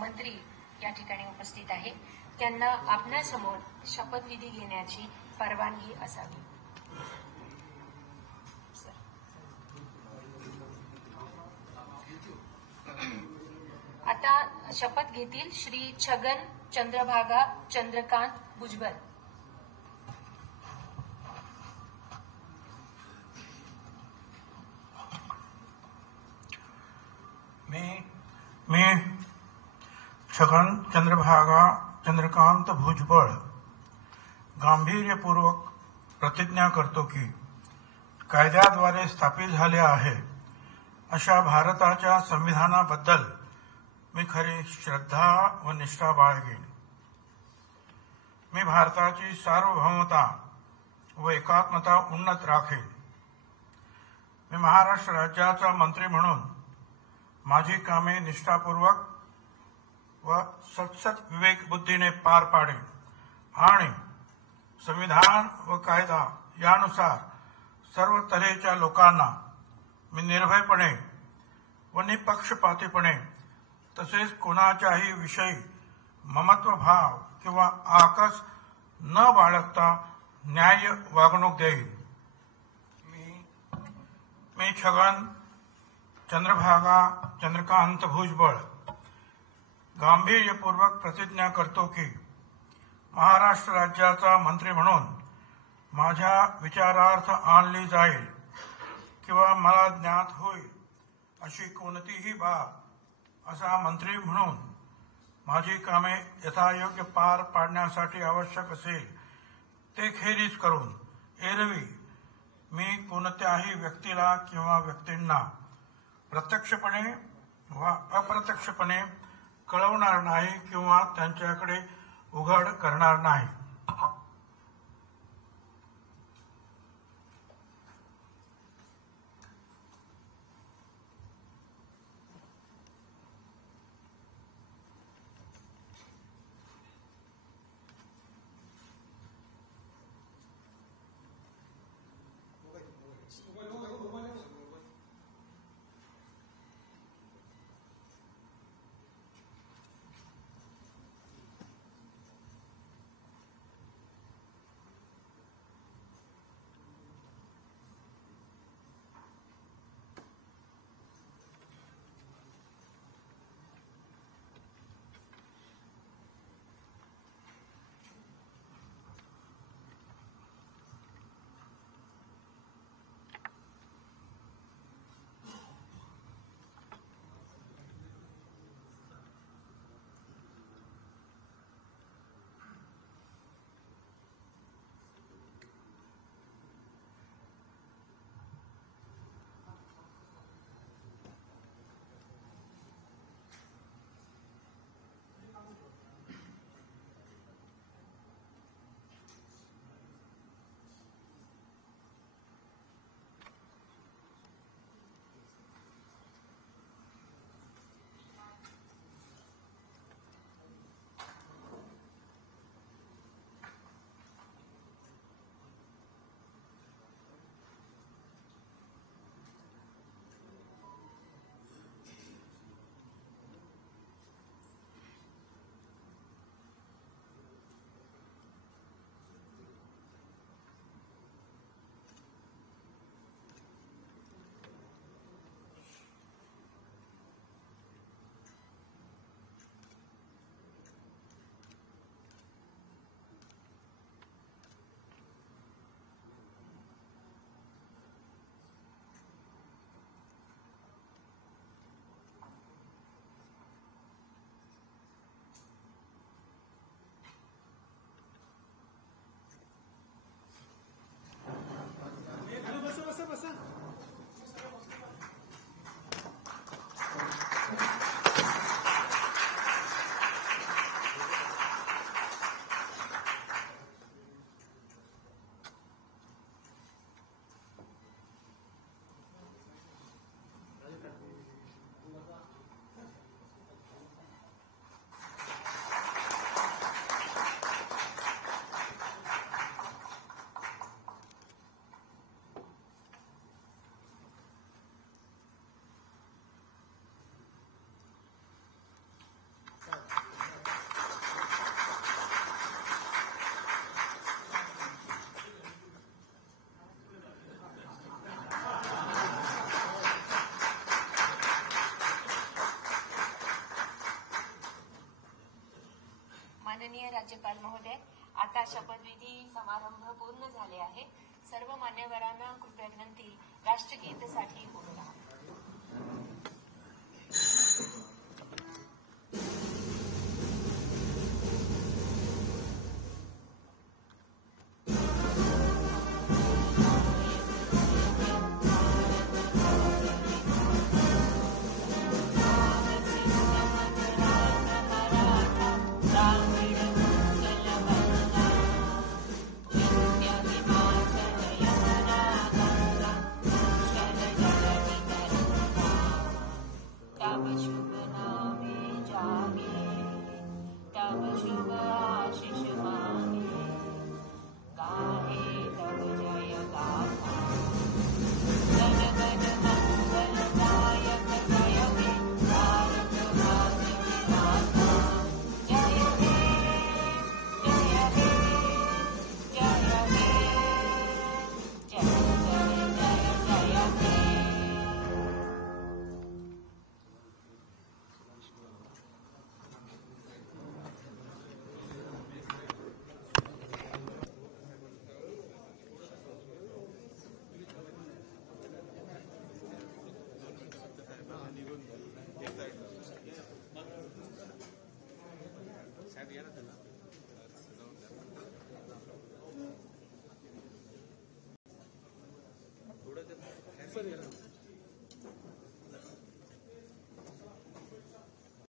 मंत्री या ठिकाणी उपस्थित आहे, त्यांना आपणासमोर शपथविधी घेण्याची परवानगी असावी. आता शपथ घेतील श्री छगन चंद्रभागा चंद्रकांत भुजबळ. मी छगन चंद्रभागा चंद्रकांत भुजबळ गांभीर्यपूर्वक प्रतिज्ञा करतो की कायद्याद्वारे स्थापित झाले आहे अशा भारताच्या संविधानाबद्दल मी खरी श्रद्धा व निष्ठा बाळगेन. मी भारताची सार्वभौमता व एकात्मता उन्नत राखेन. मी महाराष्ट्र राज्याचा मंत्री म्हणून माझी कामे निष्ठापूर्वक व सतसत विवेकबुद्धीने पार पाडेन आणि संविधान व कायदा यानुसार सर्व तऱ्हेच्या लोकांना मी निर्भयपणे व निपक्षपातीपणे तसेच कोणाच्याही विषयी ममत्वभाव किंवा आकस न बाळगता न्याय्य वागणूक देईन. मी छगन चंद्रभागा चंद्रकांत भुजबळ गांभीर्यपूर्वक प्रतिज्ञा करतो की महाराष्ट्र राज्याचा मंत्री म्हणून माझ्या विचारार्थ आणली जाईल किंवा मला ज्ञात होईल अशी कोणतीही बाब असा मंत्री म्हणून माझी कामे यथायोग्य पार पाडण्यासाठी आवश्यक असेल ते खेरीज करून एरवी मी कोणत्याही व्यक्तीला किंवा व्यक्तींना प्रत्यक्षपणे वा अप्रत्यक्षपणे कळवणार नाही किंवा त्यांच्याकडे उघड करणार नाही. माननीय राज्यपाल महोदय, आता शपथविधी समारंभ पूर्ण झाले आहे. सर्व मान्यवरांना कृपया विनंती, राष्ट्रगीतासाठी उभं राहा.